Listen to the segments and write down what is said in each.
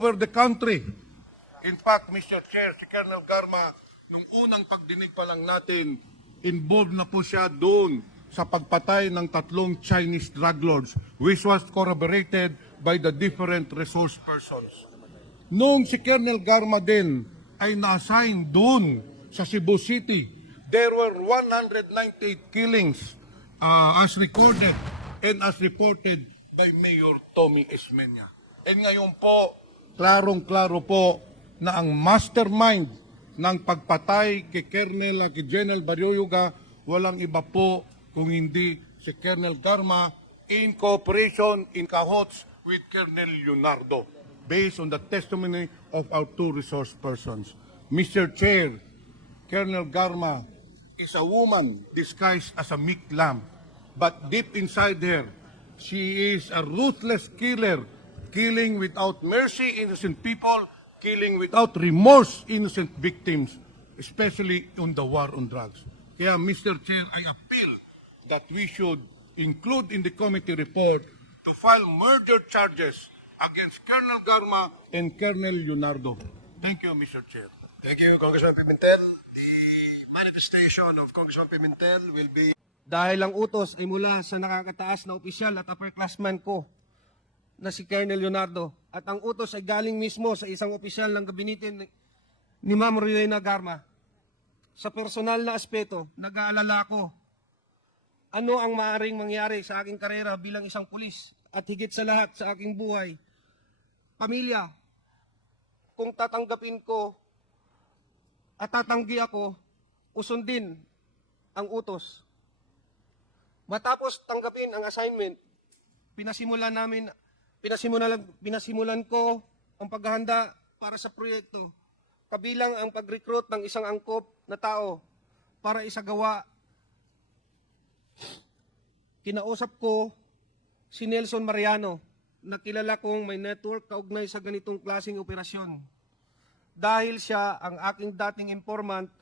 over the country. In fact, Mr. Chair, si Colonel Garma, nung unang pagdinig pa lang natin, involved na po siya doon sa pagpatay ng 3 Chinese drug lords, which was corroborated by the different resource persons. Noong si Colonel Garma din ay na-assign doon sa Cebu City, there were 198 killings as recorded and as reported by Mayor Tommy Esmeña. And ngayon po, klarong-klaro po na ang mastermind ng pagpatay kay General Baryoyoga walang iba po kung hindi si Colonel Garma in cooperation, in cahoots with Colonel Leonardo, based on the testimony of our 2 resource persons. Mr. Chair, Colonel Garma is a woman disguised as a meek lamb, but deep inside her, she is a ruthless killer, killing without mercy innocent people, killing without remorse innocent victims, especially on the war on drugs. Kaya, Mr. Chair, I appeal that we should include in the committee report to file murder charges against Colonel Garma and Colonel Leonardo. Thank you, Mr. Chair. Thank you, Congressman Pimentel. The manifestation of Congressman Pimentel will be... Dahil ang utos ay mula sa nakakataas na opisyal at upperclassman ko na si Colonel Leonardo, at ang utos ay galing mismo sa isang opisyal ng gabinete ni Ma'am Rowena Garma. Sa personal na aspeto, nag-aalala ko ano ang maaaring mangyari sa aking karera bilang isang pulis at higit sa lahat sa aking buhay. Pamilya, kung tatanggapin ko at tatanggi ako, usundin ang utos. Matapos tanggapin ang assignment, pinasimulan ko ang paghahanda para sa proyekto, kabilang ang pag-recruit ng isang angkop na tao para isagawa. Kinausap ko si Nelson Mariano, na kilala kong may network kaugnay sa ganitong klaseng operasyon. Dahil siya ang aking dating informant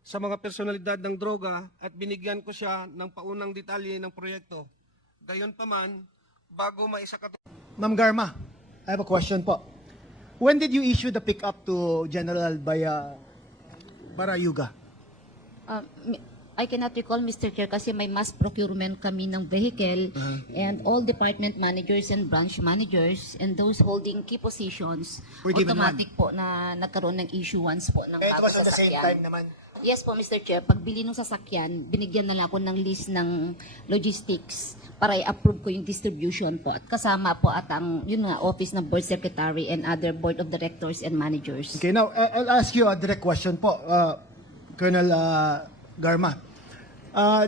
sa mga personalidad ng droga at binigyan ko siya ng paunang detalye ng proyekto. Gayunpaman, bago maisakatuloy. Ma'am Garma, I have a question po. When did you issue the pick-up to General Barayuga? I cannot recall, Mr. Chair, kasi may mass procurement kami ng vehicle and all department managers and branch managers and those holding key positions, Were given automatic po na nagkaroon ng issuance po ng It bago was on the same sasakyan. time naman. Yes po, Mr. Chair. Pagbili ng sasakyan, binigyan na lang ako ng list ng logistics para i-approve ko yung distribution po. At kasama po at ang yun nga, Office ng Board Secretary and other Board of Directors and Managers. Okay, now I'll ask you a direct question po, Colonel Garma.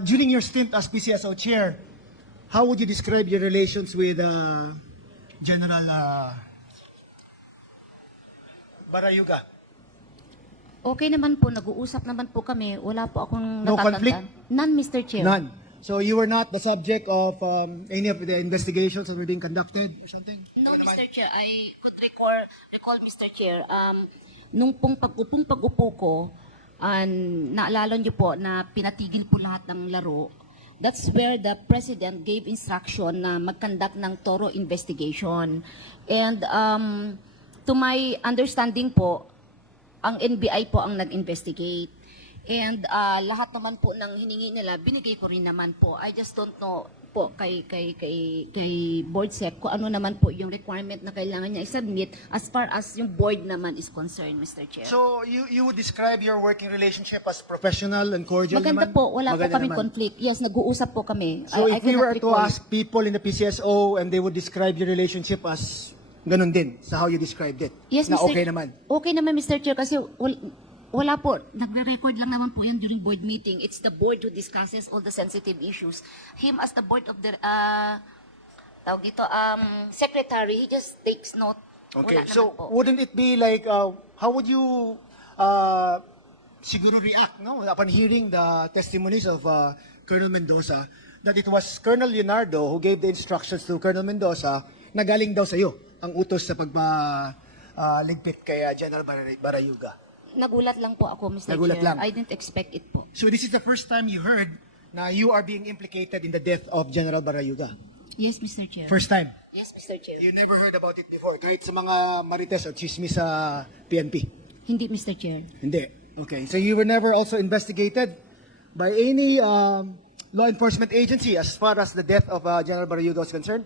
During your stint as PCSO chair, how would you describe your relations with General Barayuga? Okay naman po, nag-uusap naman po kami. Wala po akong No natatandaan. conflict? None, Mr. Chair. None. So you were not the subject of any of the investigations that were being conducted or something? No, Mr. Chair. I could recall, Mr. Chair, nung pag-upo ko, naalala niyo po na pinatigil po lahat ng laro. That's where the President gave instruction na mag-conduct ng thorough investigation. And to my understanding po, ang NBI po ang nag-investigate. And lahat naman po ng hiningi nila, binigay ko rin naman po. I just don't know po kay Board Sec kung ano naman po yung requirement na kailangan niya i-submit as far as yung board naman is concerned, Mr. Chair. So you would describe your working relationship as professional and cordial Maganda naman? po, wala po Maganda kaming naman. conflict. Yes, nag-uusap po kami. So I if we cannot were to recall. ask people in the PCSO and they would describe your relationship as ganun din, sa how you described it, Yes, na Mr. okay naman? Okay naman, Mr. Chair, kasi wala po. Nagre-record lang naman po yan during board meeting. It's the board who discusses all the sensitive issues. Him as the board of the, tawag dito, secretary, he just takes note. Okay, Wala so naman po. wouldn't it be like, how would you siguro react upon hearing the testimonies of Colonel Mendoza that it was Colonel Leonardo who gave the instructions to Colonel Mendoza na galing daw sa iyo ang utos sa pagpaligpit kay General Barayuga? Nagulat lang po ako, Mr. Nagulat Chair. lang. I didn't expect it po. So this is the first time you heard na you are being implicated in the death of General Barayuga? Yes, Mr. Chair. First time. Yes, Mr. Chair. You never heard about it before, kahit sa mga marites o chismis sa PNP? Hindi, Mr. Chair. Hindi. Okay. So you were never also investigated by any law enforcement agency as far as the death of General Barayuga was concerned?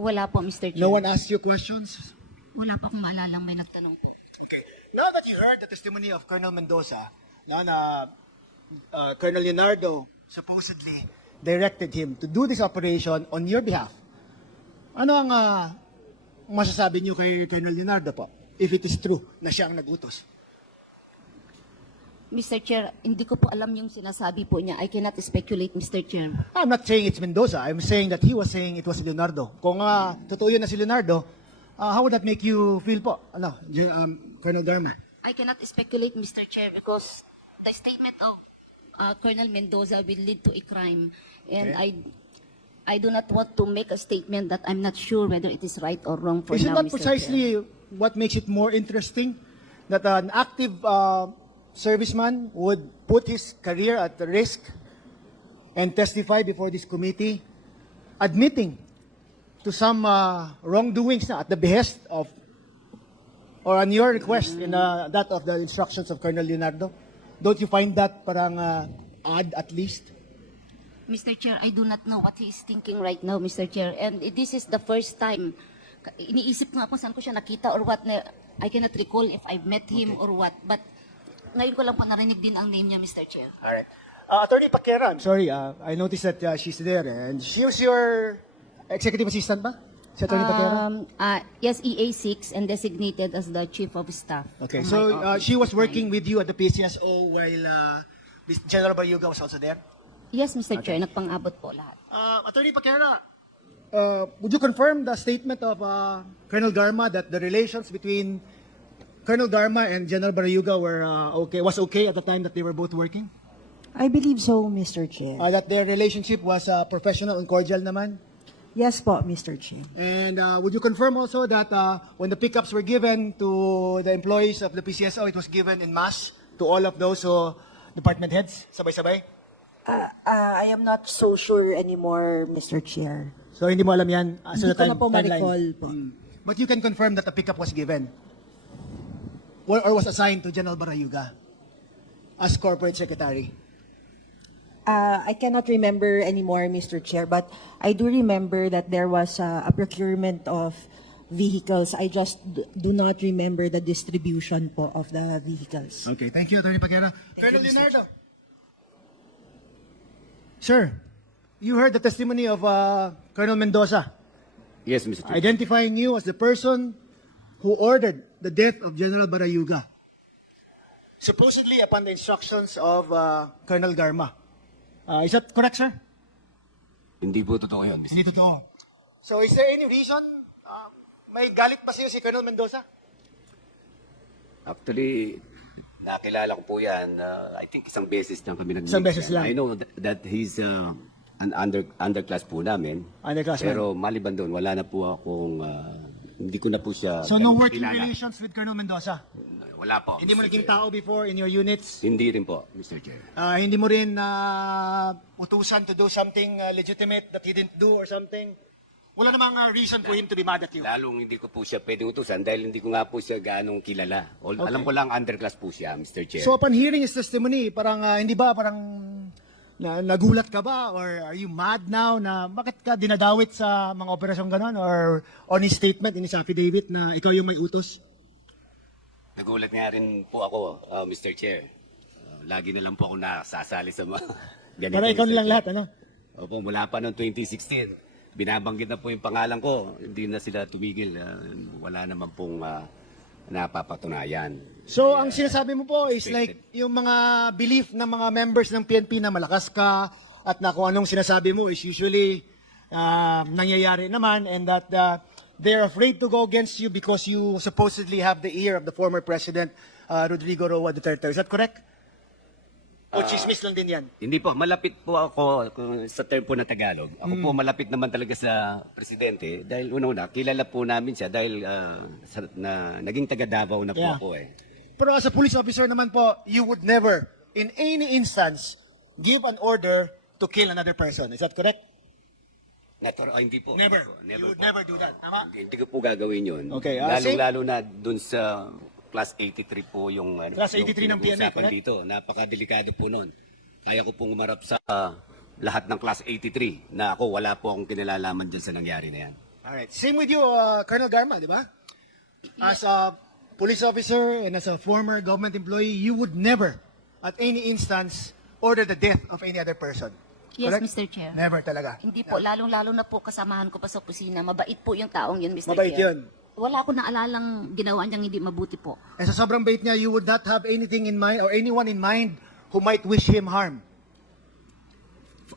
Wala po, Mr. Chair. No one asked you questions? Wala pa akong maalalang may nagtanong po. Now that you heard the testimony of Colonel Mendoza, na Colonel Leonardo supposedly directed him to do this operation on your behalf, ano ang masasabi niyo kay Colonel Leonardo po, if it is true na siya ang nag-utos? Mr. Chair, hindi ko po alam yung sinasabi po niya. I cannot speculate, Mr. Chair. I'm not saying it's Mendoza. I'm saying that he was saying it was Leonardo. Kung totoo yun na si Leonardo, how would that make you feel po? Colonel Garma? I cannot speculate, Mr. Chair, because the statement of Colonel Mendoza will lead to a crime. And I do not want to make a statement that I'm not sure whether it is right or wrong for Isn't now, that Mr. Chair. precisely what makes it more interesting? That an active serviceman would put his career at risk and testify before this committee, admitting to some wrongdoings na at the behest of, or on your request, in that of the instructions of Colonel Leonardo? Don't you find that parang odd at least? Mr. Chair, I do not know what he is thinking right now, Mr. Chair. And this is the first time. Iniisip ko nga kung saan ko siya nakita or what. I cannot recall if I've met him or what. But ngayon ko lang po narinig din ang name niya, Mr. Chair. All right. Attorney Paquera, I'm sorry, I noticed that she's there, and she was your executive assistant ba? Si Attorney Paquera? Yes, EA6 and designated as the Chief of Staff. Okay, of so my office she was at the working time. with you at the PCSO while General Bayuga was also there? Yes, Mr. Chair. Nagpang-abot po lahat. Attorney Paquera, would you confirm the statement of Colonel Garma that the relations between Colonel Garma and General Barayuga were was okay at the time that they were both working? I believe so, Mr. Chair. That their relationship was professional and cordial naman? Yes po, Mr. Chair. And would you confirm also that when the pickups were given to the employees of the PCSO, it was given en masse to all of those department heads, sabay-sabay? I am not so sure anymore, Mr. Chair. So hindi mo alam yan? Hindi ko na po ma-recall po. But you can confirm that the pickup was given? Or was assigned to General Barayuga as corporate secretary? I cannot remember anymore, Mr. Chair, but I do remember that there was a procurement of vehicles. I just do not remember the distribution po of the vehicles. Okay, thank you, Attorney Paquera. Colonel Leonardo. Sir, you heard the testimony of Colonel Mendoza, Yes, Mr. Chair. identifying you as the person who ordered the death of General Barayuga, supposedly upon the instructions of Colonel Garma. Is that correct, sir? Hindi po totoo yun, Mr. Hindi totoo. So is there any reason, may galit ba sa'yo si Colonel Mendoza? Actually, nakilala ko po yan. I think isang beses lang kami nag-meet. Isang beses lang. I know that he's an underclass po namin. Underclassman. Pero maliban doon, wala na po akong, hindi ko na po siya So no ganun working kilala. relations with Colonel Mendoza? Wala po. Hindi mo Mr. naging Chair. tao before in your units? Hindi rin po, Mr. Chair. Hindi mo rin utusan to do something legitimate that he didn't do or something? Wala namang reason for him to be mad at you. Lalong hindi ko po siya pwedeng utusan dahil hindi ko nga po siya gaanong kilala. Alam ko lang underclass po siya, Mr. Chair. So upon hearing his testimony, parang hindi ba parang nagulat ka ba or are you mad now na bakit ka dinadawit sa mga operasyong ganon or on his statement in his affidavit na ikaw yung may utos? Nagulat nga rin po ako, Mr. Chair. Lagi na lang po ako nasasali sa mga ganito. Para ikaw Mr. nilang Chair. lahat, ano? Opo, mula pa noong 2016. Binabanggit na po yung pangalan ko. Hindi na sila tumigil. Wala naman pong napapatunayan. So ang sinasabi mo po is like yung mga belief ng mga members ng PNP na malakas ka at na kung anong sinasabi mo is usually nangyayari naman and that they're afraid to go against you because you supposedly have the ear of the former President Rodrigo Roa Duterte. Is that correct? O chismis lang din yan? Hindi po, malapit po ako sa term po na Tagalog. Ako po malapit naman talaga sa presidente dahil una-una, kilala po namin siya dahil naging taga Davao na po Yeah. ako eh. Pero as a police officer naman po, you would never, in any instance, give an order to kill another person. Is that correct? Hindi po. Never. Hindi po. You would never do that. Tama? Hindi ko po gagawin yun. Okay, Lalo na dun sa Class 83 po yung Class 83 ng PNP, pinag-uusapan correct? dito. Napakadelikado po nun. Kaya ko pong umarap sa lahat ng Class 83 na ako wala po akong kinalalaman dyan sa nangyari na yan. Alright. Same with you, Colonel Garma, di ba? As a police officer and as a former government employee, you would never, at any instance, order the death of any other person. Yes, Correct? Mr. Chair. Never talaga. Hindi po, lalong-lalo na po kasamahan ko pa sa opisina. Mabait po yung taong yun, Mr. Mabait Chair. yun. Wala akong naalalang ginawa niyang hindi mabuti po. And sa sobrang bait niya, you would not have anything in mind or anyone in mind who might wish him harm.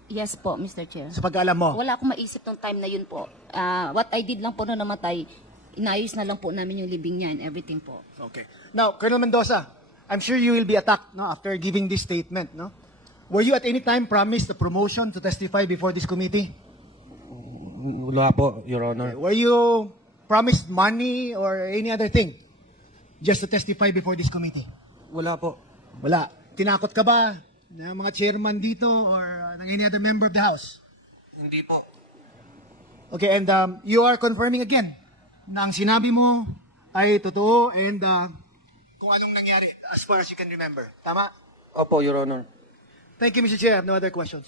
Yes po, Mr. Chair. Sa pag-alam mo. Wala akong maisip nung time na yun po. What I did lang po nung namatay, inayos na lang po namin yung libing niya and everything po. Okay. Now, Colonel Mendoza, I'm sure you will be attacked no, after giving this statement. No? Were you at any time promised a promotion to testify before this committee? Wala po, Your Honor. Were you promised money or any other thing just to testify before this committee? Wala po. Wala. Tinakot ka ba ng mga chairman dito or ng any other member of the House? Hindi po. Okay, and you are confirming again na ang sinabi mo ay totoo and kung anong nangyari as far as you can remember. Tama? Opo, Your Honor. Thank you, Mr. Chair. I have no other questions.